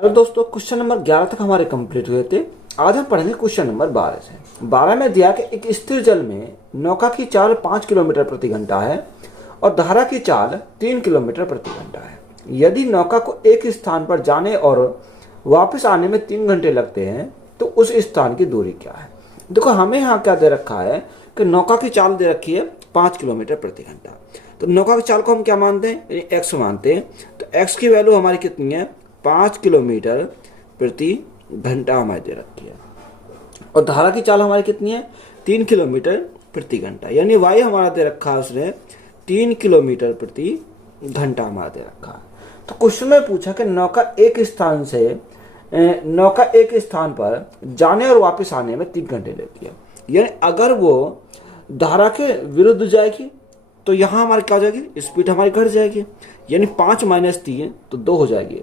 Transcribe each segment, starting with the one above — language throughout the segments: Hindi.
हेलो दोस्तों, क्वेश्चन नंबर 11 तक हमारे कंप्लीट हुए थे। आज हम पढ़ेंगे क्वेश्चन नंबर 12 से। 12 में दिया कि एक स्थिर जल में नौका की चाल 5 किलोमीटर प्रति घंटा है और धारा की चाल 3 किलोमीटर प्रति घंटा है। यदि नौका को एक स्थान पर जाने और वापस आने में 3 घंटे लगते हैं तो उस स्थान की दूरी क्या है। देखो, हमें यहाँ क्या दे रखा है कि नौका की चाल दे रखी है 5 किलोमीटर प्रति घंटा। तो नौका की चाल को हम क्या मानते हैं, यानी एक्स मानते हैं। तो एक्स की वैल्यू हमारी कितनी है, 5 किलोमीटर प्रति घंटा हमारी दे रखी है। और धारा की चाल हमारी कितनी है, 3 किलोमीटर प्रति घंटा, यानी वाई हमारा दे रखा है उसने 3 किलोमीटर प्रति घंटा हमारा दे रखा है। तो क्वेश्चन में पूछा कि नौका एक स्थान पर जाने और वापस आने में 3 घंटे लेती है। यानी अगर वो धारा के विरुद्ध जाएगी तो यहाँ हमारी क्या हो जाएगी, स्पीड हमारी घट जाएगी, यानी 5 - 3 तो 2 हो जाएगी।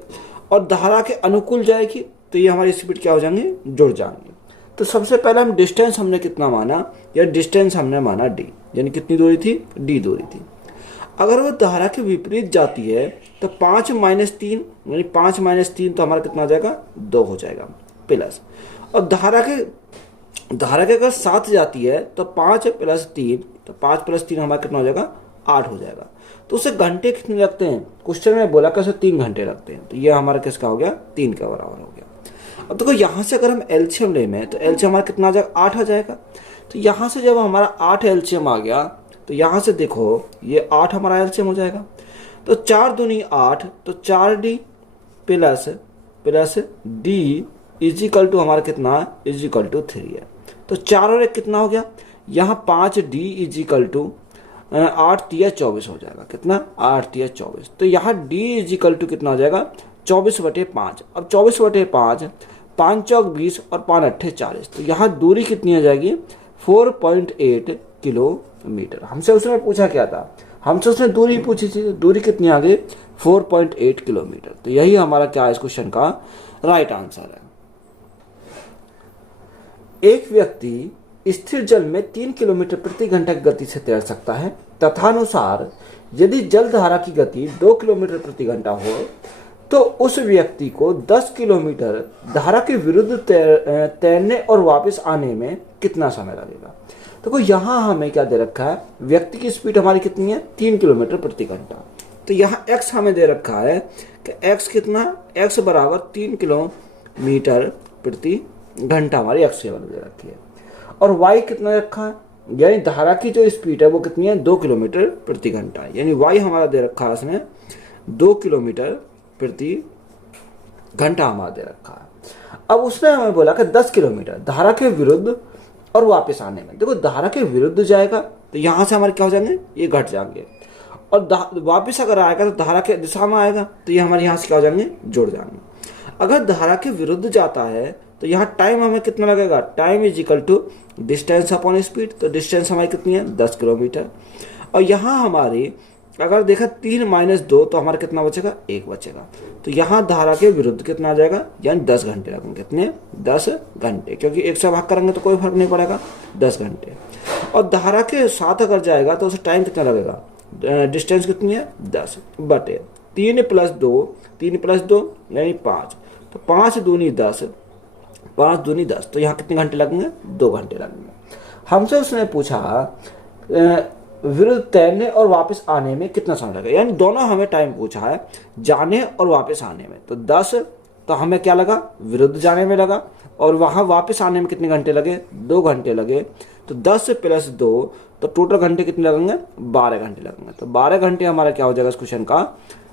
और धारा के अनुकूल जाएगी तो ये हमारी स्पीड क्या हो जाएंगे, जुड़ जाएंगे। तो सबसे पहले हम डिस्टेंस हमने कितना माना, या डिस्टेंस हमने माना डी, यानी कितनी दूरी थी, डी दूरी थी। अगर वो धारा के विपरीत जाती है तो 5 - 3 यानी 5 - 3 तो हमारा कितना हो जाएगा, 2 हो जाएगा प्लस। और धारा के अगर साथ जाती है तो 5 + 3 तो 5 + 3 हमारा कितना हो जाएगा, 8 हो जाएगा। तो उसे घंटे कितने लगते हैं, क्वेश्चन में बोला कि उसे 3 घंटे लगते हैं। तो ये हमारा किसका हो गया, 3 के बराबर हो गया। अब देखो, यहाँ से अगर हम एलसीएम लेंगे तो एलसीएम हमारा कितना आ जाएगा, 8 आ जाएगा। तो यहाँ से जब हमारा 8 एलसीएम आ गया तो यहाँ से देखो ये 8 हमारा एलसीएम हो जाएगा। तो 4 दूनी 8 तो 4D plus D is equal to हमारा कितना है, इजिकल टू 3 है। तो 4 और 1 कितना हो गया, यहाँ 5D इजिकल टू 8 × 24 हो जाएगा। कितना, 8 × 24। तो यहाँ D इजिकल टू कितना हो जाएगा, 24/5। अब 24/5, 5 × 4 = 20 और 5 × 8 = 40। तो यहाँ दूरी कितनी आ जाएगी, 4.8 किलोमीटर। हमसे उसने पूछा क्या था, हमसे उसने दूरी पूछी थी। दूरी कितनी आ गई, 4.8 किलोमीटर। तो यही हमारा क्या है, इस क्वेश्चन का राइट आंसर है। एक व्यक्ति स्थिर जल में 3 किलोमीटर प्रति घंटा की गति से तैर सकता है। तथानुसार यदि जल धारा की गति 2 किलोमीटर प्रति घंटा हो तो उस व्यक्ति को 10 किलोमीटर धारा के विरुद्ध तैरने और वापस आने में कितना समय लगेगा। देखो, यहाँ हमें क्या दे रखा है, व्यक्ति की स्पीड हमारी कितनी है, 3 किलोमीटर प्रति घंटा। तो यहाँ x हमें दे रखा है कि x कितना, x बराबर 3 किलोमीटर प्रति घंटा हमारी x की वैल्यू दे रखी है। और y कितना रखा है, यानी धारा की जो स्पीड है वो कितनी है, 2 किलोमीटर प्रति घंटा, यानी y हमारा दे रखा है उसने 2 किलोमीटर प्रति घंटा हमारा दे रखा है। अब उसने हमें बोला कि 10 किलोमीटर धारा के विरुद्ध और वापस आने में। देखो, धारा के विरुद्ध जाएगा तो यहाँ से हमारे क्या हो जाएंगे, ये घट जाएंगे। और वापस अगर आएगा तो धारा के दिशा में आएगा तो ये हमारे यहाँ से क्या हो जाएंगे, जुड़ जाएंगे। अगर धारा के विरुद्ध जाता है तो यहाँ टाइम हमें कितना लगेगा, time equal to distance upon speed. तो डिस्टेंस हमारी कितनी है, 10 किलोमीटर। और यहाँ हमारी अगर देखा 3 - 2 तो हमारा कितना बचेगा, 1 बचेगा। तो यहाँ धारा के विरुद्ध कितना आ जाएगा, यानी 10 घंटे लगेंगे। कितने, 10 घंटे, क्योंकि 1 से भाग करेंगे तो कोई फर्क नहीं पड़ेगा, 10 घंटे। और धारा के साथ अगर जाएगा तो उसे टाइम कितना लगेगा, डिस्टेंस कितनी है, 10 बटे 3 + 2, 3 + 2 यानी 5। तो 5 दूनी 10, 5 दूनी 10। तो यहाँ कितने घंटे लगेंगे, 2 घंटे लगेंगे। हमसे उसने पूछा विरुद्ध तैरने और वापस आने में कितना समय लगेगा, यानी दोनों हमें टाइम पूछा है, जाने और वापस आने में। तो 10 तो हमें क्या लगा, विरुद्ध जाने में लगा, और वहाँ वापस आने में कितने घंटे लगे, 2 घंटे लगे। तो 10 + 2 तो टोटल घंटे कितने लगेंगे, 12 घंटे लगेंगे। तो 12 घंटे हमारा क्या हो जाएगा, इस क्वेश्चन का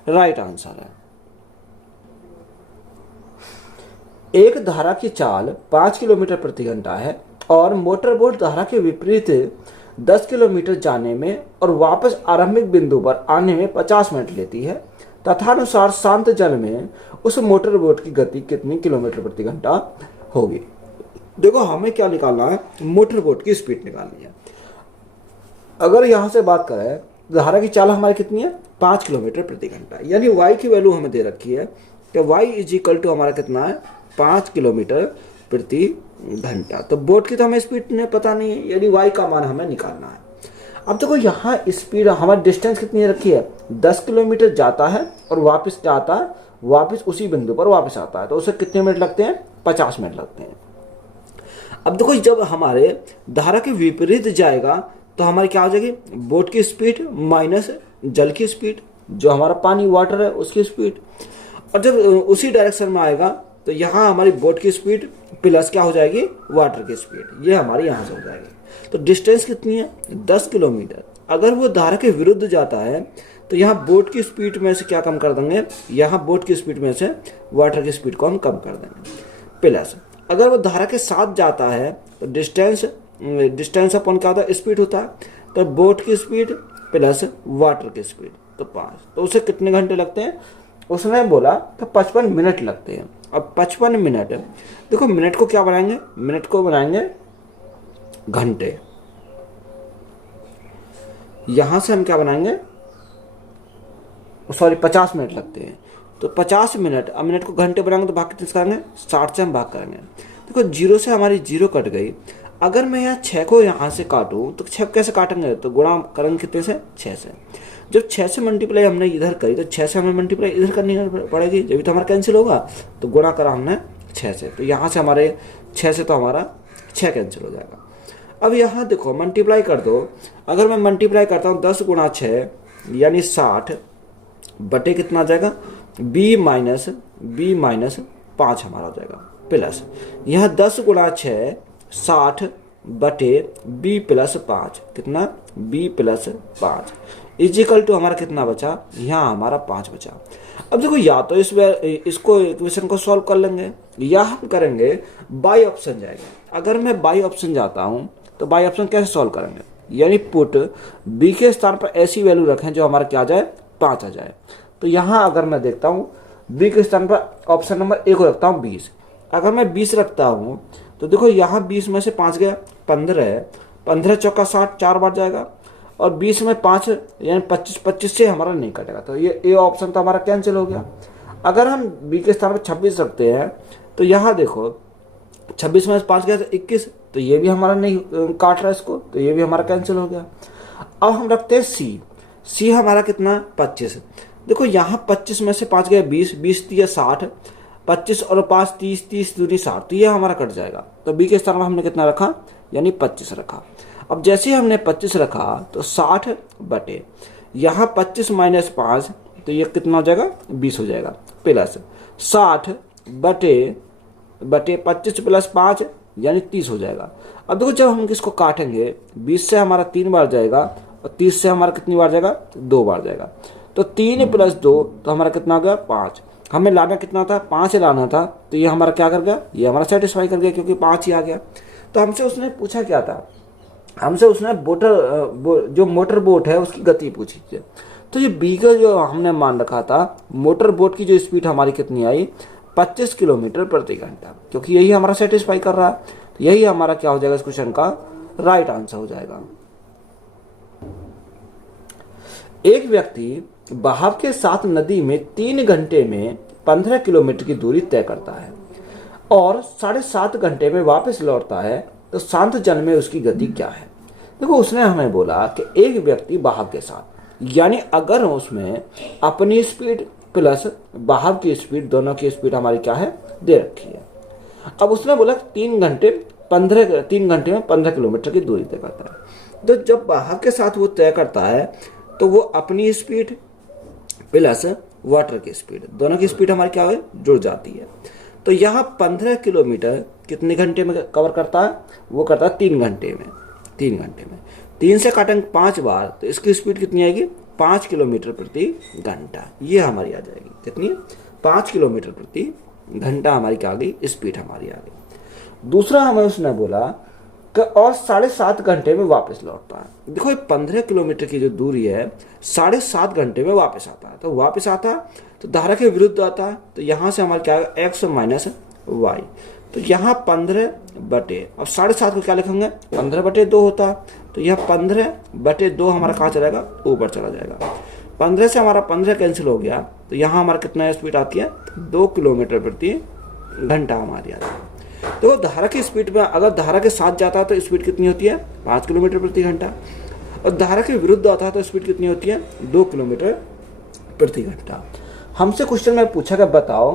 राइट आंसर है। एक धारा की चाल 5 किलोमीटर प्रति घंटा है और मोटर बोट धारा के विपरीत 10 किलोमीटर जाने में और वापस आरंभिक बिंदु पर आने में 50 मिनट लेती है। तथानुसार शांत जल में उस मोटर बोट की गति कितनी किलोमीटर प्रति घंटा होगी। देखो, हमें क्या निकालना है, मोटर बोट की स्पीड निकालनी है। अगर यहाँ से बात करें, धारा की चाल हमारी कितनी है, 5 किलोमीटर प्रति घंटा, यानी y की वैल्यू हमें दे रखी है कि y इजिकल टू हमारा कितना है, 5 किलोमीटर प्रति घंटा। तो बोट की तो हमें स्पीड नहीं पता नहीं है, यानी y का मान हमें निकालना है। अब देखो, यहाँ स्पीड हमारी डिस्टेंस कितनी रखी है, 10 किलोमीटर जाता है और वापस क्या आता है, वापस उसी बिंदु पर वापस आता है तो उसे कितने मिनट लगते हैं? 50 मिनट लगते हैं। अब देखो जब हमारे धारा के विपरीत जाएगा तो हमारी क्या हो जाएगी? बोट की स्पीड माइनस जल की स्पीड, जो हमारा पानी वाटर है उसकी स्पीड। और जब उसी डायरेक्शन में आएगा तो यहाँ हमारी बोट की स्पीड प्लस क्या हो जाएगी? वाटर की स्पीड। ये हमारी यहाँ से हो जाएगी। तो डिस्टेंस कितनी है? 10 किलोमीटर। अगर वो धारा के विरुद्ध जाता है तो यहाँ बोट की स्पीड में से क्या कम कर देंगे? यहाँ बोट की स्पीड में से वाटर की स्पीड को हम कम कर देंगे प्लस। अगर वो धारा के साथ जाता है तो डिस्टेंस अपन क्या होता है? स्पीड होता है। तो बोट की स्पीड प्लस वाटर की स्पीड तो 5। तो उसे कितने घंटे लगते हैं? उसने बोला तो 55 मिनट लगते हैं। अब 55 मिनट, देखो मिनट को क्या बनाएंगे? मिनट को बनाएंगे घंटे। यहां से हम क्या बनाएंगे? सॉरी 50 मिनट लगते हैं तो 50 मिनट। अब मिनट को घंटे बनाएंगे तो भाग कितने से करेंगे? 60 से हम भाग करेंगे। देखो 0 से हमारी 0 कट गई। अगर मैं यहाँ 6 को यहाँ से काटूं तो 6 कैसे काटेंगे? तो गुणा करेंगे कितने से? 6 से। जब 6 से मल्टीप्लाई हमने इधर करी तो 6 से हमें मल्टीप्लाई इधर करनी पड़ेगी, जब तो हमारा कैंसिल होगा। तो गुणा करा हमने 6 से, तो यहाँ से हमारे 6 से तो हमारा 6 कैंसिल हो जाएगा। अब यहाँ देखो मल्टीप्लाई कर दो। अगर मैं मल्टीप्लाई करता हूँ 10 गुणा 6 यानी 60 बटे कितना आ जाएगा? b माइनस 5 हमारा हो जाएगा प्लस यह 10 गुणा 6 60 बटे b प्लस 5 कितना? b प्लस 5 इजिकल टू हमारा कितना बचा? यहाँ हमारा 5 बचा। अब देखो या तो इसको इक्वेशन को सॉल्व कर लेंगे या हम करेंगे बाई ऑप्शन जाएंगे। अगर मैं बाई ऑप्शन जाता हूँ तो बाई ऑप्शन कैसे सॉल्व करेंगे? यानी पुट b के स्थान पर ऐसी वैल्यू रखें जो हमारा क्या आ जाए? 5 आ जाए। तो यहाँ अगर मैं देखता हूँ b के स्थान पर ऑप्शन नंबर ए को रखता हूँ 20। अगर मैं 20 रखता हूँ तो देखो यहाँ 20 में से 5 गया 15 है, 15 चौका 60 4 बार जाएगा और 20 में 5 यानी 25 से हमारा नहीं कटेगा। तो ये ए ऑप्शन तो हमारा कैंसिल हो गया। अगर हम बी के स्थान पर 26 रखते हैं तो यहाँ देखो 26 में 5 गया तो 21, तो ये भी हमारा नहीं काट रहा इसको, तो ये भी हमारा कैंसिल हो गया। अब हम रखते हैं सी हमारा कितना? 25। देखो यहाँ 25 में से 5 गया 20 दिया 60, 25 और 5 30 दूनी 60, तो ये हमारा कट जाएगा। तो बी के स्थान पर हमने कितना रखा? यानी 25 रखा। अब जैसे ही हमने 25 रखा तो 60 बटे यहाँ 25 माइनस 5 तो ये कितना हो जाएगा? 20 हो जाएगा प्लस 60 बटे 25 प्लस 5 यानी 30 हो जाएगा। अब देखो जब हम इसको काटेंगे 20 से हमारा 3 बार जाएगा और 30 से हमारा कितनी बार जाएगा? 2 बार जाएगा। तो 3 प्लस 2 तो हमारा कितना हो गया? 5। हमें लाना कितना था? 5 लाना था, तो ये हमारा क्या कर गया? ये हमारा सेटिस्फाई कर गया क्योंकि 5 ही आ गया। तो हमसे उसने पूछा क्या था? हमसे उसने जो मोटर बोट है उसकी गति पूछी थी। तो ये बी का जो हमने मान रखा था, मोटर बोट की जो स्पीड हमारी कितनी आई? 25 किलोमीटर प्रति घंटा, क्योंकि यही हमारा सेटिस्फाई कर रहा है। तो यही हमारा क्या हो जाएगा? इस क्वेश्चन का राइट आंसर हो जाएगा। एक व्यक्ति बहाव के साथ नदी में 3 घंटे में 15 किलोमीटर की दूरी तय करता है और 7.5 घंटे में वापस लौटता है, तो शांत जल में उसकी गति क्या है? देखो उसने हमें बोला कि एक व्यक्ति बहाव के साथ, यानी अगर उसमें अपनी स्पीड प्लस बहाव की स्पीड, दोनों की स्पीड हमारी क्या है? दे रखी है। अब उसने बोला 3 घंटे में 15 किलोमीटर की दूरी तय करता है। तो जब बहाव के साथ वो तय करता है तो वो अपनी स्पीड प्लस वाटर की स्पीड, दोनों की स्पीड हमारी क्या है? जुड़ जाती है। तो यहाँ 15 किलोमीटर कितने घंटे में कवर करता है? वो करता है 3 घंटे में। 3 से काटेंगे 5 बार तो इसकी स्पीड कितनी आएगी? 5 किलोमीटर प्रति घंटा। ये हमारी आ जाएगी कितनी? 5 किलोमीटर प्रति घंटा हमारी क्या आ गई? स्पीड हमारी आ गई। दूसरा हमें उसने बोला कि और 7.5 घंटे में वापस लौटता है। देखो ये 15 किलोमीटर की जो दूरी है 7.5 घंटे में वापस आता है। तो वापस आता है तो धारा के विरुद्ध आता है, तो यहाँ से हमारा क्या है? x minus Y. तो यहाँ 15 बटे, अब 7.5 को क्या लिखेंगे? 15 बटे 2 होता है, तो यह 15 बटे 2 हमारा कहाँ चला जाएगा? ऊपर चला जाएगा। 15 से हमारा 15 कैंसिल हो गया, तो यहाँ हमारा कितना स्पीड आती है? 2 किलोमीटर प्रति घंटा हमारी आती है। तो धारा की स्पीड में अगर धारा के साथ जाता है तो स्पीड कितनी होती है? 5 किलोमीटर प्रति घंटा, और धारा के विरुद्ध आता है तो स्पीड कितनी होती है? 2 किलोमीटर प्रति घंटा। हमसे क्वेश्चन में पूछा कि बताओ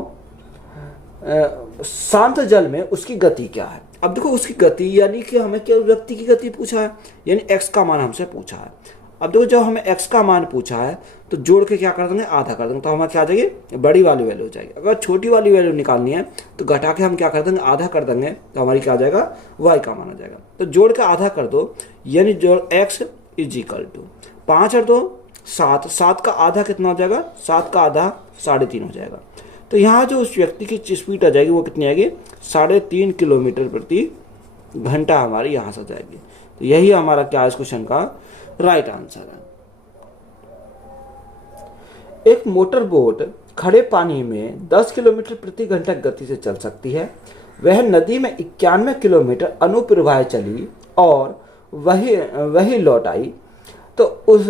शांत जल में उसकी गति क्या है। अब देखो उसकी गति यानी कि हमें क्या व्यक्ति की गति पूछा है, यानी x का मान हमसे पूछा है। अब देखो जब हमें x का मान पूछा है तो जोड़ के क्या कर देंगे, आधा कर देंगे, तो हमारे क्या आ जाएगी, बड़ी वाली वैल्यू हो जाएगी। अगर छोटी वाली वैल्यू निकालनी है तो घटा के हम क्या कर देंगे, आधा कर देंगे, तो हमारी क्या आ जाएगा, y का मान आ जाएगा। तो जोड़ के आधा कर दो, यानी जोड़ x इज इक्वल टू 5 और 2 7, 7 का आधा कितना हो जाएगा, 7 का आधा 3.5 हो जाएगा। तो यहाँ जो उस व्यक्ति की स्पीड आ जाएगी वो कितनी आएगी, 3.5 किलोमीटर प्रति घंटा हमारी यहाँ से जाएगी। तो यही हमारा क्या है इस क्वेश्चन का राइट आंसर है। एक मोटर बोट खड़े पानी में 10 किलोमीटर प्रति घंटा गति से चल सकती है। वह नदी में 91 किलोमीटर अनुप्रवाह चली और वही लौट आई, तो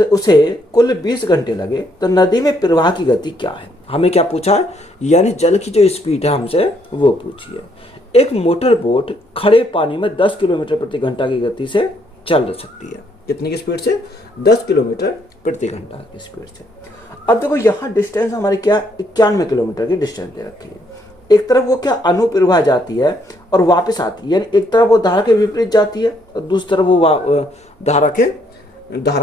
उसे कुल 20 घंटे लगे। तो नदी में प्रवाह की गति क्या है, हमें क्या पूछा है, यानी जल की जो स्पीड है हमसे वो पूछी है। एक मोटर बोट खड़े पानी में 10 किलोमीटर प्रति घंटा की गति से चल सकती है। कितनी की स्पीड से, 10 किलोमीटर प्रति घंटा की स्पीड से। अब देखो यहाँ डिस्टेंस हमारी क्या, 91 किलोमीटर की डिस्टेंस दे रखी है। एक तरफ वो क्या अनुप्रवाह जाती है और वापस आती है, यानी एक तरफ वो धारा के विपरीत जाती है और दूसरी तरफ वो धारा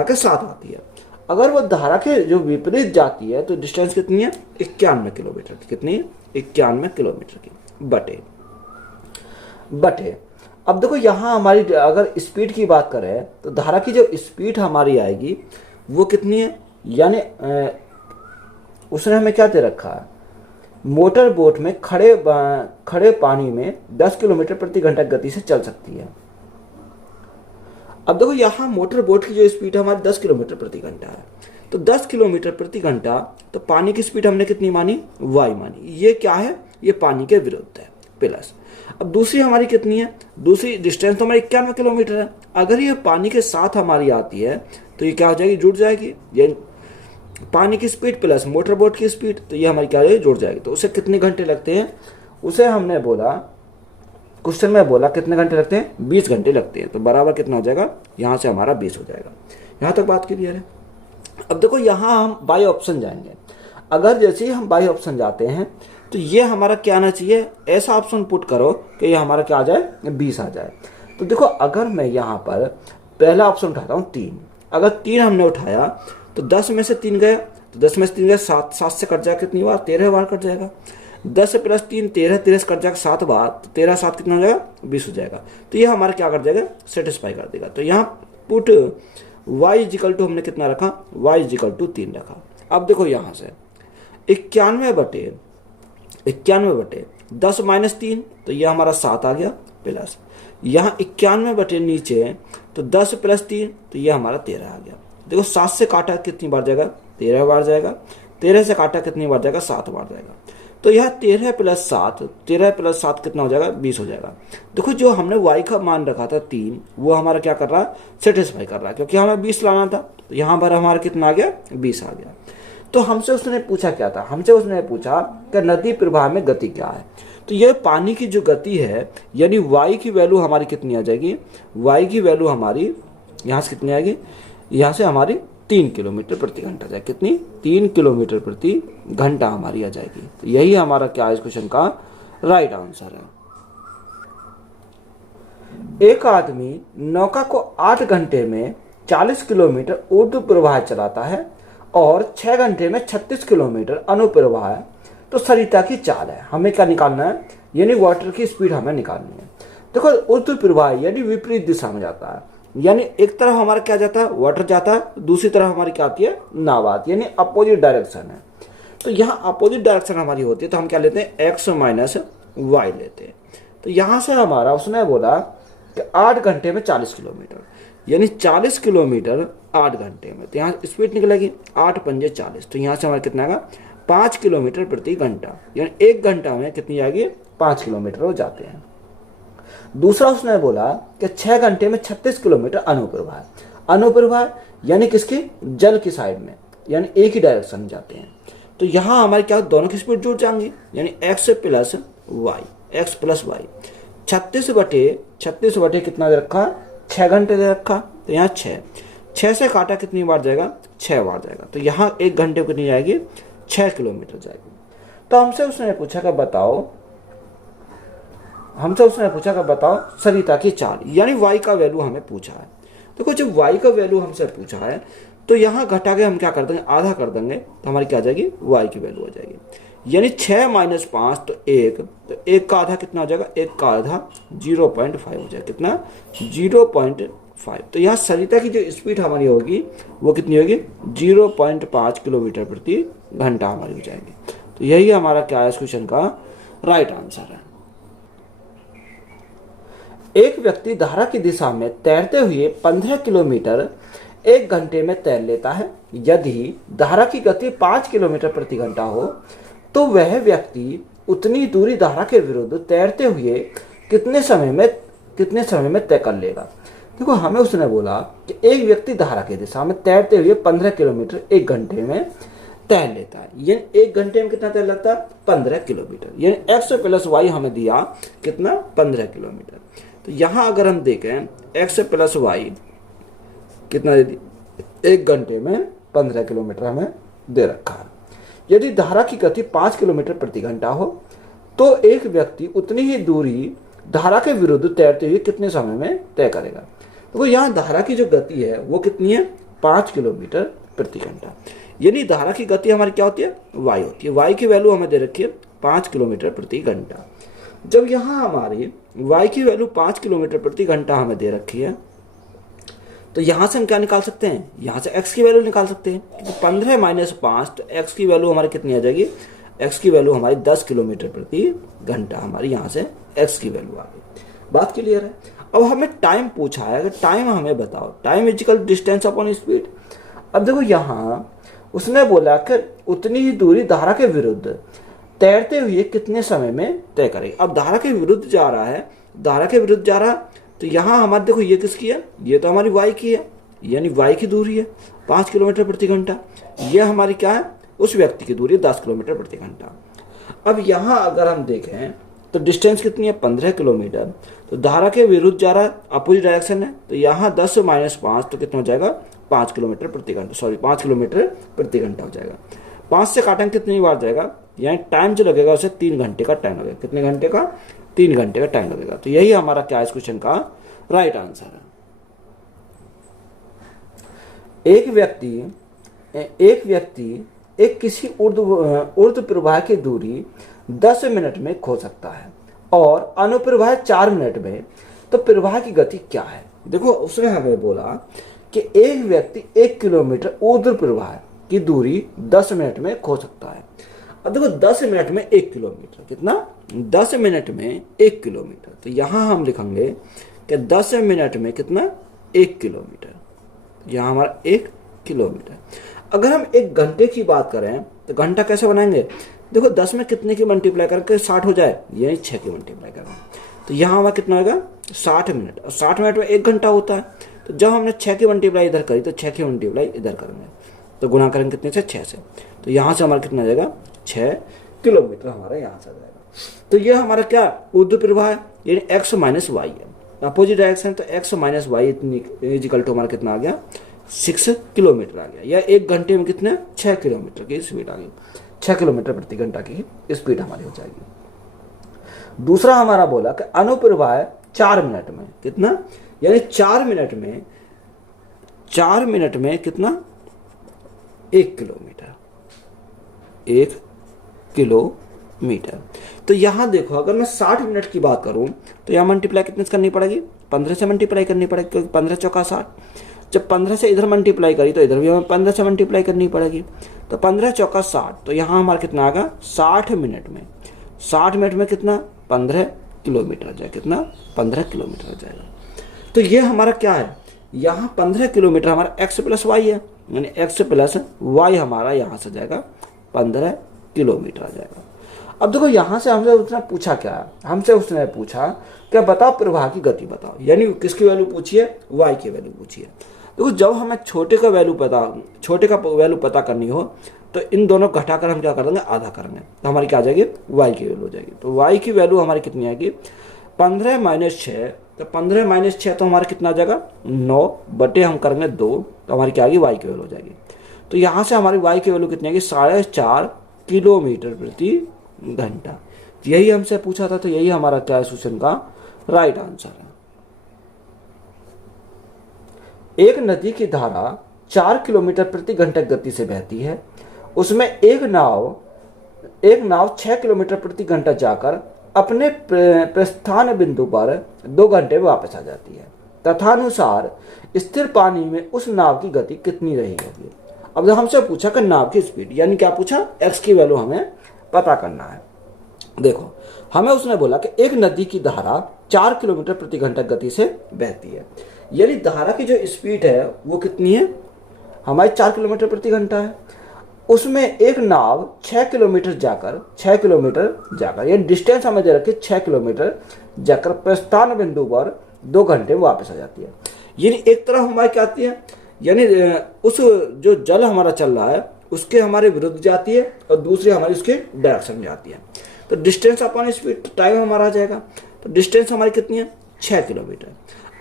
के साथ आती है। अगर वो धारा के जो विपरीत जाती है तो डिस्टेंस कितनी है, 91 किलोमीटर की। कितनी है, 91 किलोमीटर की बटे। अब देखो यहाँ हमारी अगर स्पीड की बात करें तो धारा की जो स्पीड हमारी आएगी वो कितनी है, यानी उसने हमें क्या दे रखा है, मोटर बोट में खड़े पानी में 10 किलोमीटर प्रति घंटा गति से चल सकती है। अब देखो यहाँ मोटर बोट की जो स्पीड है हमारी 10 किलोमीटर प्रति घंटा है, तो 10 किलोमीटर प्रति घंटा, तो पानी की स्पीड हमने कितनी मानी, y मानी। ये क्या है, ये पानी के विरुद्ध है, प्लस। अब दूसरी हमारी कितनी है, दूसरी डिस्टेंस तो हमारी 91 किलोमीटर है। अगर ये पानी के साथ हमारी आती है तो ये क्या हो जाएगी, जुड़ जाएगी। ये पानी की स्पीड प्लस मोटर बोट की स्पीड, तो ये हमारी क्या है, जुड़ जाएगी। तो उसे कितने घंटे लगते हैं, उसे हमने बोला, क्वेश्चन में बोला कितने घंटे लगते हैं, 20 घंटे लगते हैं। तो बराबर कितना हो जाएगा, यहाँ से हमारा 20 हो जाएगा। यहाँ तक बात क्लियर है। अब देखो यहाँ हम बाई ऑप्शन जाएंगे। अगर जैसे ही हम बाई ऑप्शन जाते हैं तो ये हमारा क्या आना चाहिए, ऐसा ऑप्शन पुट करो कि ये हमारा क्या आ जाए, 20 आ जाए। तो देखो अगर मैं यहाँ पर पहला ऑप्शन उठाता हूँ 3, अगर 3 हमने उठाया तो 10 में से 3 गया, तो 10 में से 3 गया, 7 से कट जाएगा कितनी बार, 13 बार कट जाएगा। 10 प्लस 3 13, 13 से कट जाएगा 7 बार, तो 13 7 कितना हो जाएगा, 20 हो जाएगा। तो ये हमारा क्या कर देगा, सेटिस्फाई कर देगा। तो यहाँ पुट y इजिकल टू हमने कितना रखा, y इजिकल टू 3 रखा। अब देखो यहाँ से 91 बटे 10 माइनस 3, तो ये हमारा 7 आ गया, प्लस यहाँ 91 बटे नीचे, तो 10 प्लस 3, तो ये हमारा 13 आ गया। देखो 7 से काटा कितनी बार जाएगा, 13 बार जाएगा। 13 से काटा कितनी बार जाएगा, 7 बार जाएगा। तो यह 13 प्लस 7 कितना हो जाएगा, 20 हो जाएगा। देखो जो हमने y का मान रखा था 3, वो हमारा क्या कर रहा है, सेटिस्फाई कर रहा है, क्योंकि हमें 20 लाना था। तो यहाँ पर हमारा कितना आ गया, 20 आ गया। तो हमसे उसने पूछा क्या था, हमसे उसने पूछा कि नदी प्रवाह में गति क्या है। तो ये पानी की जो गति है, यानी y की वैल्यू हमारी कितनी आ जाएगी, y की वैल्यू हमारी यहाँ से कितनी आएगी, यहाँ से हमारी 3 किलोमीटर प्रति घंटा जाए। कितनी, 3 किलोमीटर प्रति घंटा हमारी आ जाएगी। तो यही हमारा क्या है इस क्वेश्चन का राइट आंसर है। एक आदमी नौका को 8 घंटे में 40 किलोमीटर ऊर्ध्व प्रवाह चलाता है और 6 घंटे में 36 किलोमीटर अनुप्रवाह है। तो सरिता की चाल है, हमें क्या निकालना है, यानी वाटर की स्पीड हमें निकालनी है। देखो ऊर्ध्व प्रवाह यानी विपरीत दिशा में जाता है, यानी एक तरफ हमारा क्या जाता है, वाटर जाता है, दूसरी तरफ हमारी क्या आती है, नाव आती है, यानी अपोजिट डायरेक्शन है। तो यहाँ अपोजिट डायरेक्शन हमारी होती है, तो हम क्या लेते हैं, x माइनस वाई लेते हैं। तो यहाँ से हमारा उसने बोला कि 8 घंटे में 40 किलोमीटर, यानी 40 किलोमीटर 8 घंटे में। तो यहाँ स्पीड निकलेगी 8 पंजे 40, तो यहाँ से हमारा कितना आएगा, 5 किलोमीटर प्रति घंटा, यानी 1 घंटा में कितनी आएगी, 5 किलोमीटर हो जाते हैं। दूसरा उसने बोला कि 6 घंटे में 36 किलोमीटर अनुप्रवाह यानी किसकी, जल की साइड में, यानी एक ही डायरेक्शन में जाते हैं। तो यहाँ हमारे क्या, दोनों की स्पीड जुड़ जाएंगी, यानी x प्लस वाई। 36 बटे कितना दे रखा, 6 घंटे दे रखा। तो यहाँ 6 से काटा कितनी बार जाएगा, 6 बार जाएगा। तो यहाँ 1 घंटे कितनी जाएगी, 6 किलोमीटर जाएगी। तो हमसे उसने पूछा कि बताओ सरिता की चाल, यानी y का वैल्यू हमें पूछा है। देखो जब y का वैल्यू हमसे पूछा है तो यहाँ घटा के हम क्या कर देंगे, आधा कर देंगे, तो हमारी क्या आ जाएगी, y की वैल्यू आ जाएगी। यानी 6 माइनस 5 तो 1, तो 1 का आधा कितना हो जाएगा, 1 का आधा 0.5 हो जाएगा, कितना 0.5। तो यहाँ सरिता की जो स्पीड हमारी होगी वो कितनी होगी, 0.5 किलोमीटर प्रति घंटा हमारी हो जाएगी। तो यही हमारा क्या है इस क्वेश्चन का राइट आंसर है। एक व्यक्ति धारा की दिशा में तैरते हुए 15 किलोमीटर 1 घंटे में तैर लेता है। यदि धारा की गति 5 किलोमीटर प्रति घंटा हो तो वह व्यक्ति उतनी दूरी धारा के विरुद्ध तैरते हुए कितने समय में तय कर लेगा। देखो हमें उसने बोला कि एक व्यक्ति धारा की दिशा में तैरते हुए 15 किलोमीटर 1 घंटे में तैर लेता है, यानी 1 घंटे में कितना तैर लगता है, 15 किलोमीटर, यानी एक्स प्लस वाई हमें दिया कितना, 15 किलोमीटर। तो यहाँ अगर हम देखें एक्स प्लस वाई कितना दे दी, 1 घंटे में 15 किलोमीटर हमें दे रखा है। यदि धारा की गति 5 किलोमीटर प्रति घंटा हो तो एक व्यक्ति उतनी ही दूरी धारा के विरुद्ध तैरते हुए कितने समय में तय करेगा। तो यहाँ धारा की जो गति है वो कितनी है, 5 किलोमीटर प्रति घंटा, यानी धारा की गति हमारी क्या होती है, y होती है। y की वैल्यू हमें दे रखी है 5 किलोमीटर प्रति घंटा। जब यहाँ हमारी y की वैल्यू 5 किलोमीटर प्रति घंटा हमें दे रखी है तो यहाँ से हम क्या निकाल सकते हैं, यहाँ से x की वैल्यू निकाल सकते हैं। तो 15 माइनस 5, तो x की वैल्यू हमारी कितनी आ जाएगी, x की वैल्यू हमारी 10 किलोमीटर प्रति घंटा, हमारी यहाँ से x की वैल्यू आ गई। बात क्लियर है। अब हमें टाइम पूछा है, अगर टाइम हमें बताओ, time is equal distance upon speed. अब देखो यहाँ उसने बोला कि उतनी ही दूरी धारा के विरुद्ध तैरते हुए कितने समय में तय करेगी। अब धारा के विरुद्ध जा रहा है, तो यहाँ हमारे देखो ये किसकी है, ये तो हमारी y की है, यानी y की दूरी है 5 किलोमीटर प्रति घंटा। ये हमारी क्या है, उस व्यक्ति की दूरी 10 किलोमीटर प्रति घंटा। अब यहाँ अगर हम देखें तो डिस्टेंस कितनी है, 15 किलोमीटर। तो धारा के विरुद्ध जा रहा है, अपोजिट डायरेक्शन है, तो यहाँ 10 माइनस 5 तो कितना हो जाएगा, 5 किलोमीटर प्रति घंटा, 5 किलोमीटर प्रति घंटा हो जाएगा। 5 से काटेंगे कितनी बार जाएगा, यानी टाइम जो लगेगा उसे 3 घंटे का टाइम लगेगा। कितने घंटे का, 3 घंटे का टाइम लगेगा। तो यही हमारा क्या इस क्वेश्चन का राइट आंसर है। एक व्यक्ति एक किसी ऊर्ध्व प्रवाह की दूरी 10 मिनट में खो सकता है और अनुप्रवाह 4 मिनट में, तो प्रवाह की गति क्या है। देखो उसने हमें बोला कि एक व्यक्ति 1 किलोमीटर ऊर्ध्व प्रवाह की दूरी 10 मिनट में खो सकता है। अब देखो 10 मिनट में 1 किलोमीटर कितना, 10 मिनट में 1 किलोमीटर, तो यहाँ हम लिखेंगे कि 10 मिनट में कितना, 1 किलोमीटर, यहाँ हमारा 1 किलोमीटर। अगर हम 1 घंटे की बात करें तो घंटा कैसे बनाएंगे, देखो 10 में कितने की मल्टीप्लाई करके 60 हो जाए, यानी 6 की मल्टीप्लाई करें, तो यहाँ हमारा कितना होगा, 60 मिनट। और 60 मिनट में 1 घंटा होता है, तो जब हमने 6 की मल्टीप्लाई इधर करी तो 6 की मल्टीप्लाई इधर करेंगे, तो गुना करेंगे कितने से, 6 से, तो यहाँ से हमारा कितना आ जाएगा, 6 किलोमीटर हमारा यहाँ से आ जाएगा। तो ये हमारा क्या ऊर्ध्व प्रवाह है, यानी x माइनस वाई है, अपोजिट डायरेक्शन, तो x minus y is equal to हमारा कितना आ गया, 6 किलोमीटर आ गया। या 1 घंटे में कितने, 6 किलोमीटर की स्पीड आ गई, 6 किलोमीटर प्रति घंटा की स्पीड हमारी हो जाएगी। दूसरा हमारा बोला कि अनुप्रवाह 4 मिनट में कितना, यानी 4 मिनट में कितना, 1 किलोमीटर, 1 किलोमीटर। तो यहाँ देखो अगर मैं 60 मिनट की बात करूं तो यहाँ मल्टीप्लाई कितने से करनी पड़ेगी, 15 से मल्टीप्लाई करनी पड़ेगी, क्योंकि 15 चौका 60। जब 15 से इधर मल्टीप्लाई करी तो इधर भी हमें 15 से मल्टीप्लाई करनी पड़ेगी, तो 15 चौका 60, तो यहाँ हमारा कितना आएगा, 60 मिनट में कितना, 15 किलोमीटर आ जाएगा, कितना, 15 किलोमीटर आ जाएगा। तो ये हमारा क्या है, यहाँ 15 किलोमीटर हमारा x प्लस वाई है, यानी x प्लस वाई हमारा यहाँ से जाएगा 15 किलोमीटर आ जाएगा। अब देखो यहाँ से हमसे उसने पूछा क्या है, हमसे उसने पूछा क्या, बताओ प्रवाह की गति बताओ, यानी किसकी वैल्यू पूछी है, y की वैल्यू पूछी है। देखो जब हमें छोटे का वैल्यू पता करनी हो तो इन दोनों घटाकर हम क्या कर देंगे, आधा करेंगे, तो हमारी क्या आ जाएगी, y की वैल्यू हो जाएगी। तो y की वैल्यू हमारी कितनी आएगी, 15 माइनस 6, तो 15 माइनस 6 तो हमारा कितना आ जाएगा, 9 बटे हम करेंगे 2, तो हमारी क्या आएगी, y की वैल्यू हो जाएगी। तो यहाँ से हमारी y की वैल्यू कितनी आएगी 4.5 किलोमीटर प्रति घंटा। यही हमसे पूछा था, तो यही हमारा क्या इस क्वेश्चन का राइट आंसर है। एक नदी की धारा 4 किलोमीटर प्रति घंटा गति से बहती है। उसमें एक नाव 6 किलोमीटर प्रति घंटा जाकर अपने प्रस्थान बिंदु पर 2 घंटे में वापस आ जाती है। तथानुसार स्थिर पानी में उस नाव की गति कितनी रहेगी। अब हमसे पूछा कि नाव की स्पीड, यानी क्या पूछा, x की वैल्यू हमें पता करना है। देखो, हमें उसने बोला कि एक नदी की धारा 4 किलोमीटर प्रति घंटा गति से बहती है, यानी धारा की जो स्पीड है वो कितनी है, हमारी 4 किलोमीटर प्रति घंटा है। उसमें एक नाव 6 किलोमीटर जाकर यानी डिस्टेंस हमें दे रखी 6 किलोमीटर जाकर प्रस्थान बिंदु पर 2 घंटे में वापस आ जाती है। यानी एक तरफ हमारी क्या आती है, यानी उस जो जल हमारा चल रहा है उसके हमारे विरुद्ध जाती है और दूसरी हमारी उसके डायरेक्शन में जाती है। तो डिस्टेंस अपॉन स्पीड टाइम हमारा आ जाएगा। तो डिस्टेंस हमारी कितनी है, 6 किलोमीटर।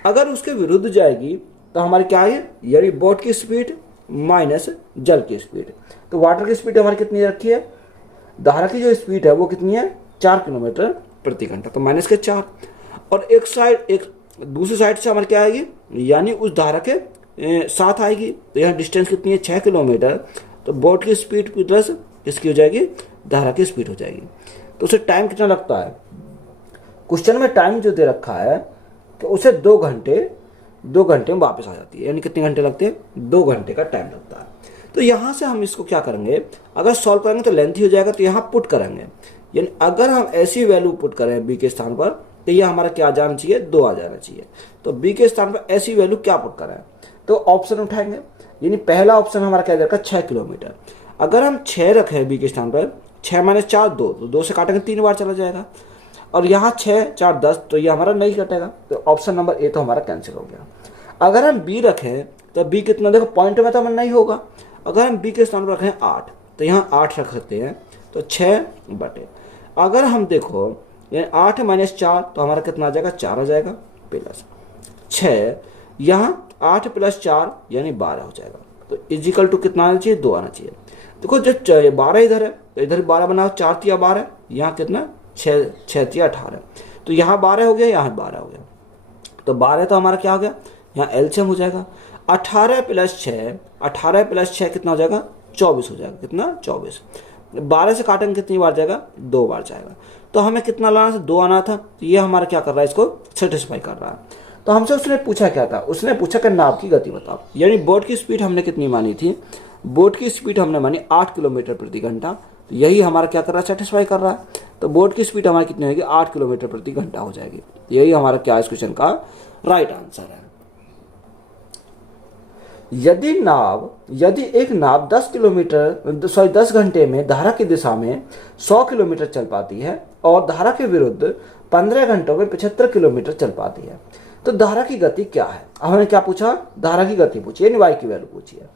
अगर उसके विरुद्ध जाएगी तो हमारी क्या है, यानी बोट की स्पीड माइनस जल की स्पीड। तो वाटर की स्पीड हमारी कितनी रखी है, धारा की जो स्पीड है वो कितनी है, 4 किलोमीटर प्रति घंटा, तो माइनस के 4। और एक दूसरी साइड से हमारी क्या आएगी, यानी उस धारा के साथ आएगी। तो यहाँ डिस्टेंस कितनी है, 6 किलोमीटर। तो बोट की स्पीड प्लस इसकी हो जाएगी धारा की स्पीड हो जाएगी। तो उसे टाइम कितना लगता है, क्वेश्चन में टाइम जो दे रखा है तो उसे 2 घंटे में वापस आ जाती है। यानी कितने घंटे लगते हैं, 2 घंटे का टाइम लगता है। तो यहाँ से हम इसको क्या करेंगे, अगर सॉल्व करेंगे तो लेंथी हो जाएगा, तो यहाँ पुट करेंगे। यानी अगर हम ऐसी वैल्यू पुट करें बी के स्थान पर तो यह हमारा क्या आ जाना चाहिए, 2 आ जाना चाहिए। तो बी के स्थान पर ऐसी वैल्यू क्या पुट करें, तो ऑप्शन उठाएंगे। यानी पहला ऑप्शन हमारा क्या देगा, 6 किलोमीटर। अगर हम 6 रखें बी के स्थान पर, 6 माइनस 4 2, तो 2 से काटेंगे 3 बार चला जाएगा। और यहाँ 6 4 10, तो ये हमारा नहीं कटेगा। तो ऑप्शन नंबर ए तो हमारा कैंसिल हो गया। अगर हम बी रखें तो बी कितना, देखो पॉइंट में तो हमें नहीं होगा। अगर हम बी के स्थान पर रखें 8, तो यहाँ 8 रख सकते हैं, तो 6 बटे, अगर हम देखो 8 माइनस 4, तो हमारा कितना आ जाएगा, 4 आ जाएगा, प्लस 6, यहाँ 8 प्लस 4 यानी 12 हो जाएगा। तो इजिकल टू कितना आना चाहिए, 2 आना चाहिए। देखो जो 12 इधर है तो इधर 12 बनाओ, 4 तिया 12, यहाँ कितना 6 तिया 18, तो यहाँ 12 हो गया, यहाँ 12 हो गया। तो 12 तो हमारा क्या हो गया, यहाँ एलसीएम हो जाएगा। 18 प्लस 6 कितना हो जाएगा, 24 हो जाएगा। कितना, 24। 12 से काटेंगे कितनी बार जाएगा, 2 बार जाएगा। तो हमें कितना लाना था, 2 आना था। तो ये हमारा क्या कर रहा है, इसको सेटिस्फाई कर रहा है। तो हमसे उसने पूछा क्या था, उसने पूछा कि नाव की गति बताओ। यानी बोट की स्पीड हमने कितनी मानी थी, बोट की स्पीड हमने मानी 8 किलोमीटर प्रति घंटा। तो यही हमारा क्या कर रहा है, सेटिस्फाई कर रहा है। तो बोट की स्पीड हमारी कितनी होगी, 8 किलोमीटर प्रति घंटा हो जाएगी। यही हमारा क्या इस क्वेश्चन का राइट आंसर है। यदि एक नाव 10 घंटे में धारा की दिशा में 100 किलोमीटर चल पाती है और धारा के विरुद्ध 15 घंटों में 75 किलोमीटर चल पाती है, तो धारा की गति क्या है। हमने क्या पूछा, धारा की गति पूछी, यानी वाई की वैल्यू पूछी है।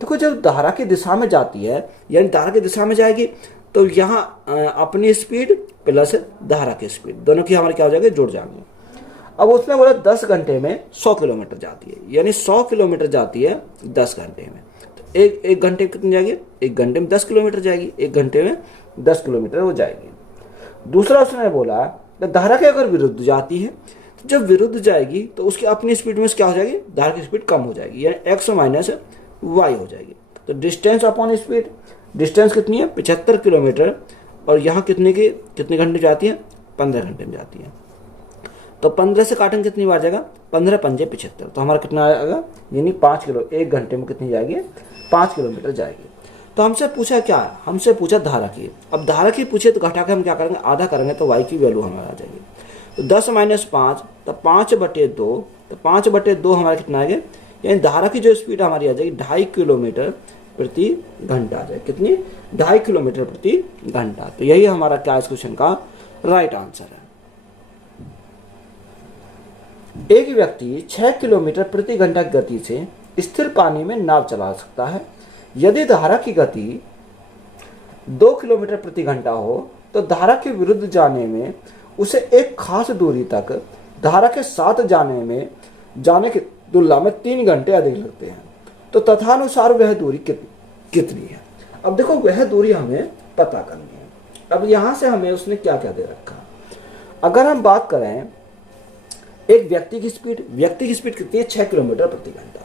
देखो जब धारा की दिशा में जाती है, यानी धारा की दिशा में जाएगी, तो यहाँ अपनी स्पीड प्लस धारा की स्पीड दोनों की हमारे क्या हो जाएंगे, जुड़ जाएंगे। अब उसने बोला 10 घंटे में 100 किलोमीटर जाती है, यानी 100 किलोमीटर जाती है 10 घंटे में। तो एक घंटे कितनी जाएगी, 1 घंटे में 10 किलोमीटर जाएगी, 1 घंटे में 10 किलोमीटर वो जाएगी। दूसरा उसने बोला धारा के अगर विरुद्ध जाती है, तो जब विरुद्ध जाएगी तो उसकी अपनी स्पीड में क्या हो जाएगी, धारा की स्पीड कम हो जाएगी, यानी x माइनस वाई हो जाएगी। तो डिस्टेंस अपॉन स्पीड, डिस्टेंस कितनी है, 75 किलोमीटर, और यहाँ कितने घंटे जाती है, 15 घंटे में जाती है। तो 15 से काटेंगे कितनी बार जाएगा, 15 पंजे 75, तो हमारा कितना आएगा, यानी 5 किलो, 1 घंटे में कितनी जाएगी, 5 किलोमीटर जाएगी। तो हमसे पूछा क्या, हमसे पूछा धारा की। अब धारा की पूछे तो घटा के हम क्या करेंगे, आधा करेंगे, तो वाई की वैल्यू हमारा आ जाएगी। तो 10 माइनस 5, तो 5 बटे 2, तो 5 बटे 2 हमारा कितना आएगा, यानी धारा की जो स्पीड हमारी आ जाएगी 2.5 किलोमीटर प्रति घंटा आ जाएगी। कितनी, 2.5 किलोमीटर प्रति घंटा। तो यही हमारा क्या इस क्वेश्चन का राइट आंसर है। एक व्यक्ति 6 किलोमीटर प्रति घंटा गति से स्थिर पानी में नाव चला सकता है। यदि धारा की गति 2 किलोमीटर प्रति घंटा हो तो धारा के विरुद्ध जाने में उसे एक खास दूरी तक धारा के साथ जाने की तुलना में 3 घंटे अधिक लगते हैं। तो तथानुसार वह दूरी कितनी, कितनी है। अब देखो वह दूरी हमें पता करनी है। अब यहां से हमें उसने क्या क्या दे रखा। अगर हम बात करें एक व्यक्ति की स्पीड कितनी है 6 किलोमीटर प्रति घंटा,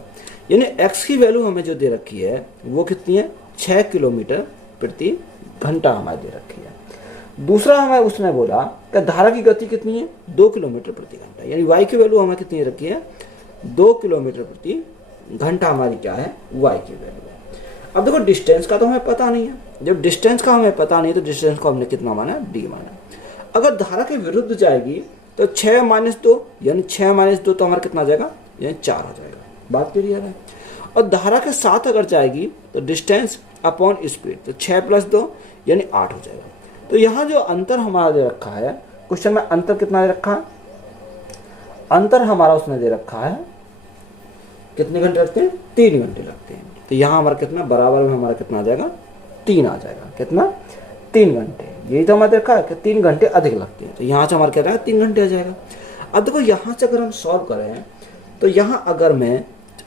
यानी x की वैल्यू हमें जो दे रखी है वो कितनी है 6 किलोमीटर प्रति घंटा हमें दे रखी है। दूसरा हमें उसने बोला कि धारा की गति कितनी है 2 किलोमीटर प्रति घंटा, यानी y की वैल्यू हमें कितनी रखी है 2 किलोमीटर प्रति घंटा हमारी क्या है y की वैल्यू है। अब देखो डिस्टेंस का तो हमें पता नहीं है, जब डिस्टेंस का हमें पता नहीं तो डिस्टेंस को हमने कितना माना d माना। अगर धारा के विरुद्ध जाएगी तो 6 - 2 यानी 6 - 2 तो हमारा कितना आ जाएगा यानी 4 आ जाएगा। बात क्लियर है। और धारा के साथ अगर जाएगी तो डिस्टेंस अपॉन स्पीड, तो 6 + 2 यानी 8 हो जाएगा। तो यहाँ जो अंतर हमारा दे रखा है क्वेश्चन में, अंतर कितना दे रखा है, अंतर हमारा उसने दे रखा है कितने घंटे लगते हैं 3 घंटे लगते हैं। तो यहाँ हमारा कितना बराबर में हमारा कितना आ जाएगा 3 आ जाएगा, कितना 3 घंटे। यही तो हमारे देखा है कि 3 घंटे अधिक लगते हैं, तो यहाँ से हमारा क्या रहेगा 3 घंटे आ जाएगा। अब देखो यहाँ से अगर हम सॉल्व करें तो यहाँ अगर मैं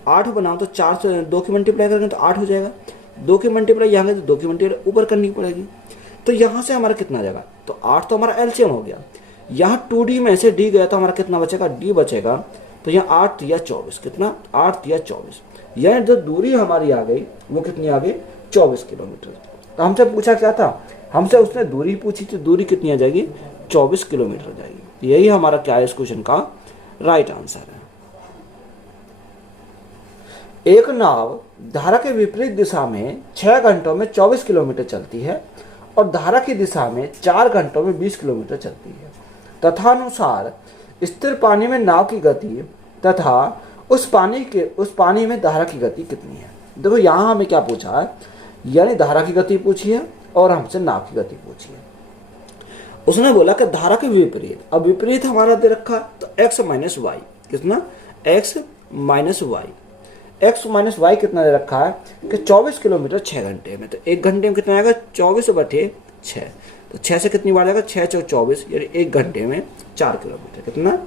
8 बनाऊँ तो 4 से 2 की मल्टीप्लाई करेंगे तो 8 हो जाएगा, 2 की मल्टीप्लाई यहाँ तो 2 की मल्टीप्लाई ऊपर करनी पड़ेगी। तो यहाँ से हमारा कितना आ जाएगा, तो 8 तो हमारा एलसीएम हो गया। यहाँ 2d में से d गया तो हमारा कितना बचेगा d बचेगा। तो यहाँ 8 या 24 कितना 8 या 24, यानी जो दूरी हमारी आ गई वो कितनी आ गई 24 किलोमीटर। तो हमसे पूछा क्या था, हमसे उसने दूरी पूछी थी, दूरी कितनी आ जाएगी 24 किलोमीटर हो जाएगी। यही हमारा क्या है इस क्वेश्चन का राइट आंसर है। एक नाव धारा के विपरीत दिशा में 6 घंटों में 24 किलोमीटर चलती है और धारा की दिशा में 4 घंटों में 20 किलोमीटर चलती है। तथानुसार स्थिर पानी में नाव की गति तथा उस पानी में धारा की गति कितनी है। देखो यहाँ हमें क्या पूछा है, यानी धारा की गति पूछी है और हमसे नाव की गति पूछी है। उसने बोला कि धारा के विपरीत, अब विपरीत हमारा दे रखा तो x - y कितना x - y कितना दे रखा है कि 24 किलोमीटर 6 घंटे में। तो 1 घंटे में कितना आएगा 24/6, तो 6 से कितनी बार जाएगा 6 × 24 यानी 1 घंटे में 4 किलोमीटर, कितना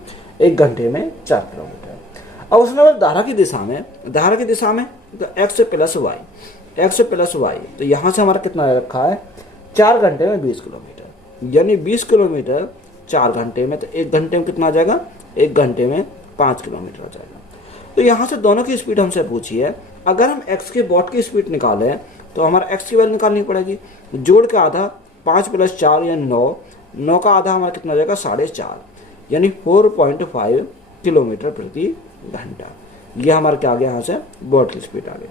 1 घंटे में 4 किलोमीटर। अब उसने बोला धारा की दिशा में तो x + y, तो यहाँ से हमारा कितना दे रखा है 4 घंटे में 20 किलोमीटर, यानी 20 किलोमीटर 4 घंटे में, तो 1 घंटे में कितना आ जाएगा 1 घंटे में 5 किलोमीटर हो जाएगा। तो यहाँ से दोनों की स्पीड हमसे पूछी है। अगर हम x के बॉट की स्पीड निकालें तो हमारा x की वैल्यू निकालनी पड़ेगी, जोड़ के आधा 5 + 4 यानी 9 का आधा हमारा कितना हो जाएगा 4.5 यानी 4.5 किलोमीटर प्रति घंटा। ये हमारा क्या आ गया यहाँ से बॉट की स्पीड आ गई।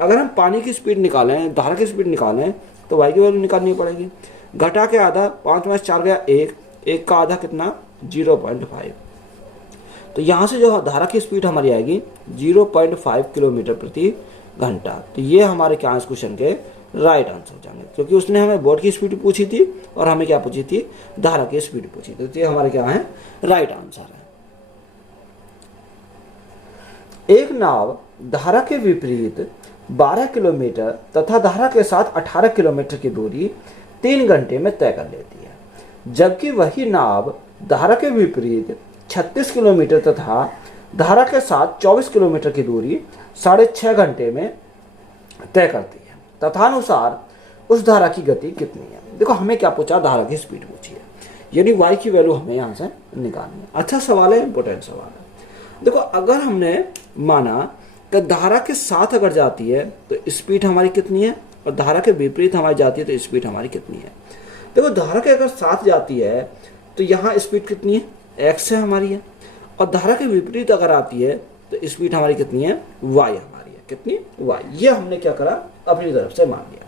अगर हम पानी की स्पीड निकालें, धारा की स्पीड निकालें तो y की वैल्यू निकालनी पड़ेगी, घटा के आधा 5 - 4 गया 1 का आधा कितना 0.5। तो यहाँ से जो धारा की स्पीड हमारी आएगी 0.5 किलोमीटर प्रति घंटा। तो ये हमारे क्या इस क्वेश्चन के राइट आंसर हो जाएंगे, क्योंकि उसने हमें बोर्ड की स्पीड पूछी थी और हमें क्या पूछी थी धारा की स्पीड पूछी थी। तो ये हमारे क्या है राइट आंसर है। एक नाव धारा के विपरीत 12 किलोमीटर तथा धारा के साथ 18 किलोमीटर की दूरी 3 घंटे में तय कर लेती है, जबकि वही नाव धारा के विपरीत 36 किलोमीटर तथा धारा के साथ 24 किलोमीटर की दूरी 6.5 घंटे में तय करती है। तथानुसार उस धारा की गति कितनी है। देखो हमें क्या पूछा, धारा की स्पीड पूछी है, यानी y की वैल्यू हमें यहाँ से निकालनी है। अच्छा सवाल है, इंपॉर्टेंट सवाल है। देखो अगर हमने माना कि धारा के साथ अगर जाती है तो स्पीड हमारी कितनी है, और धारा के विपरीत हमारी जाती है तो स्पीड हमारी कितनी है। देखो धारा के अगर साथ जाती है तो यहाँ स्पीड कितनी है x है हमारी है, और धारा के विपरीत अगर आती है तो स्पीड हमारी कितनी है y हमारी है, कितनी y। ये हमने क्या करा अपनी तरफ से मान लिया।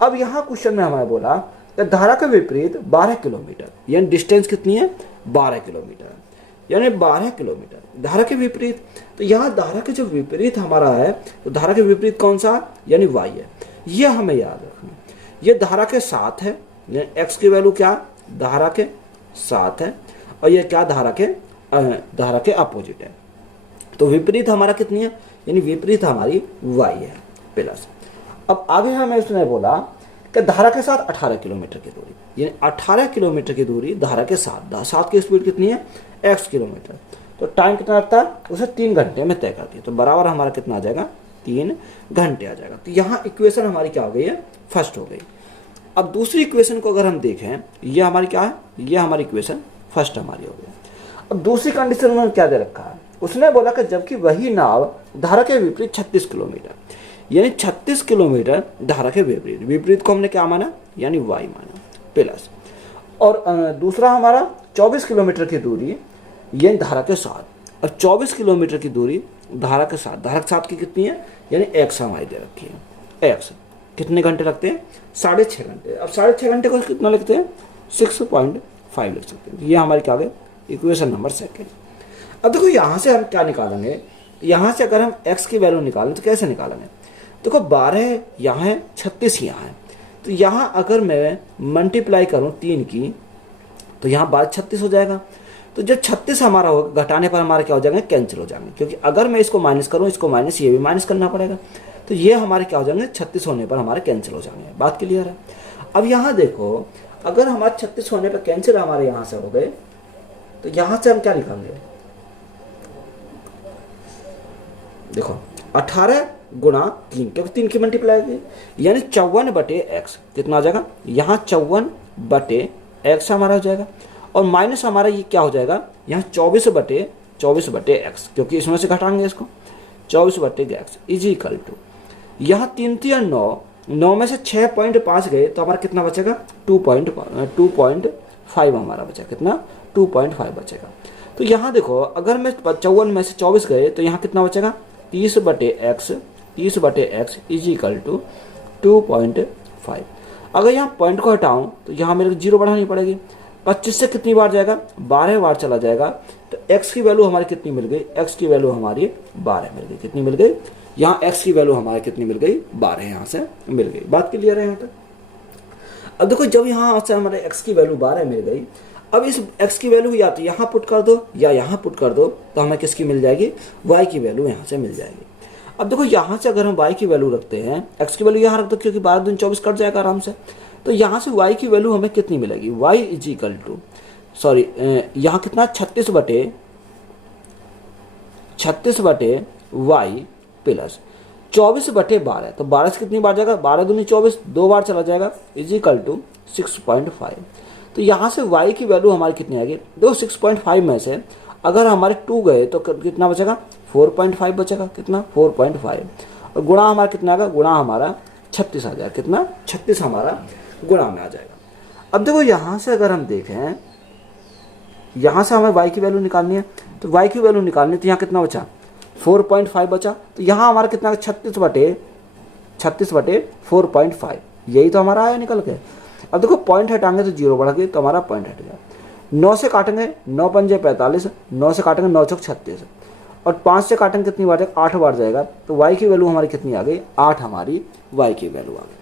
अब यहाँ क्वेश्चन में हमें बोला कि धारा के विपरीत 12 किलोमीटर, यानी डिस्टेंस कितनी है 12 किलोमीटर, यानी 12 किलोमीटर धारा के विपरीत। तो यहाँ धारा के जो विपरीत हमारा है तो धारा के विपरीत कौन सा यानी y है, ये हमें याद रखना। ये धारा के साथ है, यानी x की वैल्यू क्या धारा के साथ है, और ये क्या धारा के अपोजिट है। तो विपरीत हमारा कितनी है, यानी विपरीत हमारी y है प्लस। अब आगे हमें उसने बोला कि धारा के साथ 18 किलोमीटर की दूरी, यानी 18 किलोमीटर की दूरी धारा के साथ की स्पीड कितनी है x किलोमीटर। तो टाइम कितना लगता है उसे 3 घंटे में तय करती है। तो बराबर हमारा कितना आ जाएगा 3 घंटे आ जाएगा। तो यहाँ इक्वेशन हमारी क्या हो गई है, फर्स्ट हो गई। अब दूसरी इक्वेशन को अगर हम देखें, ये हमारी क्या है, ये हमारी इक्वेशन फर्स्ट हमारी हो गई। अब दूसरी कंडीशन में क्या दे रखा है, उसने बोला कि जबकि वही नाव धारा के विपरीत 36 किलोमीटर, यानी 36 किलोमीटर धारा के विपरीत, विपरीत को हमने क्या माना, यानी वाई माना प्लस, और दूसरा हमारा 24 किलोमीटर की दूरी यानी धारा के साथ, और 24 किलोमीटर की दूरी धारा के साथ, धारा के साथ की कितनी है, यानी एक्स हमारी दे रखी है। एक्स कितने घंटे लगते हैं, 6.5 घंटे। अब 6.5 घंटे को कितना लिखते हैं, 6.5 लिख सकते हैं। ये हमारी क्या है, इक्वेशन नंबर सेकेंड। अब देखो यहाँ से हम क्या निकालेंगे, यहाँ से अगर हम x की वैल्यू निकालें तो कैसे निकालेंगे, देखो 12 यहाँ है, 36 यहाँ है, तो यहाँ अगर मैं मल्टीप्लाई करूँ 3 की, तो यहाँ 12 36 हो जाएगा। तो जब 36 हमारा होगा, घटाने पर हमारे क्या हो जाएंगे, कैंसिल हो जाएंगे, क्योंकि अगर मैं इसको माइनस करूँ, इसको माइनस, ये भी माइनस करना पड़ेगा, तो ये हमारे क्या हो जाएंगे, 36 होने पर हमारे कैंसिल हो जाएंगे। बात क्लियर है। अब यहाँ देखो, अगर हमारे 36 होने पर कैंसिल हमारे यहाँ से हो गए, तो यहाँ से हम क्या निकालेंगे, देखो 18 गुणा 3, क्योंकि 3 की मल्टीप्लाई की, यानी 54/x कितना आ जाएगा, यहाँ 54/x हमारा हो जाएगा, और माइनस हमारा ये क्या हो जाएगा, यहाँ 24/x, क्योंकि इसमें से घटाएंगे इसको, 24/x इज इक्वल टू, यहाँ 3 3 9, 9 में से 6.5 गए तो हमारा कितना बचेगा, 2.5 हमारा बचेगा, कितना 2.5 बचेगा। तो यहाँ देखो, अगर मैं 54 में से 24 गए तो यहाँ कितना बचेगा, 30/x इज इक्वल टू 2.5। अगर यहाँ पॉइंट को हटाऊँ तो यहाँ मेरे को 0 बढ़ानी पड़ेगी, 25 से कितनी बार जाएगा, 12 बार चला जाएगा, तो x की वैल्यू हमारी कितनी मिल गई, x की वैल्यू हमारी 12 मिल गई। कितनी मिल गई, यहाँ x की वैल्यू हमारी कितनी मिल गई, 12 यहाँ से मिल गई। बात क्लियर है यहाँ तक। अब देखो, जब यहाँ से हमारे x की वैल्यू 12 मिल गई, अब इस x की वैल्यू या तो यहाँ पुट कर दो या यहाँ पुट कर दो, तो हमें किसकी मिल जाएगी, y की वैल्यू यहाँ से मिल जाएगी। अब देखो, यहाँ से अगर हम y की वैल्यू रखते हैं, x की वैल्यू यहाँ रख दो, क्योंकि 12 दूनी 24 कट जाएगा आराम से, तो यहाँ से y की वैल्यू हमें कितनी मिलेगी, y is equal to, sorry यहाँ कितना 36/y प्लस 24/12, तो 12 से कितनी बार जाएगा, 12 दूनी 24, 2 बार चला जाएगा, इज इक्वल टू 6.5। तो यहाँ से y की वैल्यू हमारी कितनी आएगी, देखो 6.5 में से अगर हमारे 2 गए तो कितना बचेगा, 4.5 बचेगा, कितना 4.5, और गुणा हमारा कितना आएगा, गुणा हमारा 36 आ जाएगा, कितना 36 हमारा गुणा में आ जाएगा। अब देखो, यहाँ से अगर हम देखें, यहाँ से हमें y की वैल्यू निकालनी है, तो y की वैल्यू निकालनी है, तो यहाँ कितना बचा, 4.5 बचा, तो यहाँ हमारा कितना 36/4.5, यही तो हमारा आया निकल के। अब देखो, पॉइंट हटाएंगे तो 0 बढ़ गई, तो हमारा पॉइंट हट गया। 9 से काटेंगे, 9 पंजे 45, 9 से काटेंगे 9 चौक 36, और 5 से काटेंगे कितनी बार जाएगा, 8 बार जाएगा, तो y की वैल्यू हमारी कितनी आ गई, 8 हमारी y की वैल्यू आ गई।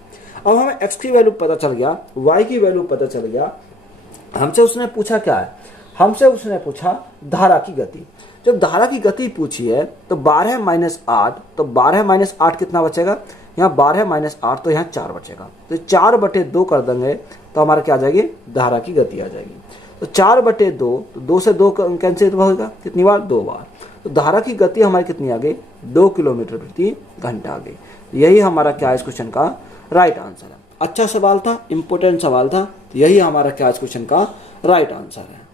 अब हमें x की वैल्यू पता चल गया, y की वैल्यू पता चल गया। हमसे उसने पूछा क्या है, हमसे उसने पूछा धारा की गति। जब धारा की गति पूछी है तो 12 - 8, तो 12 - 8 कितना बचेगा, यहाँ 12 - 8, तो यहाँ 4 बचेगा, तो 4/2 कर देंगे तो हमारा क्या आ जाएगी, धारा की गति आ जाएगी। तो 4/2, तो 2 से 2 कैंसिल होगा, कितनी बार, 2 बार, तो धारा की गति हमारी कितनी आ गई, 2 किलोमीटर प्रति घंटा आ गई। यही हमारा क्या है, इस क्वेश्चन का राइट आंसर है। अच्छा सवाल था, इंपॉर्टेंट सवाल था, यही हमारा क्या इस क्वेश्चन का राइट आंसर है।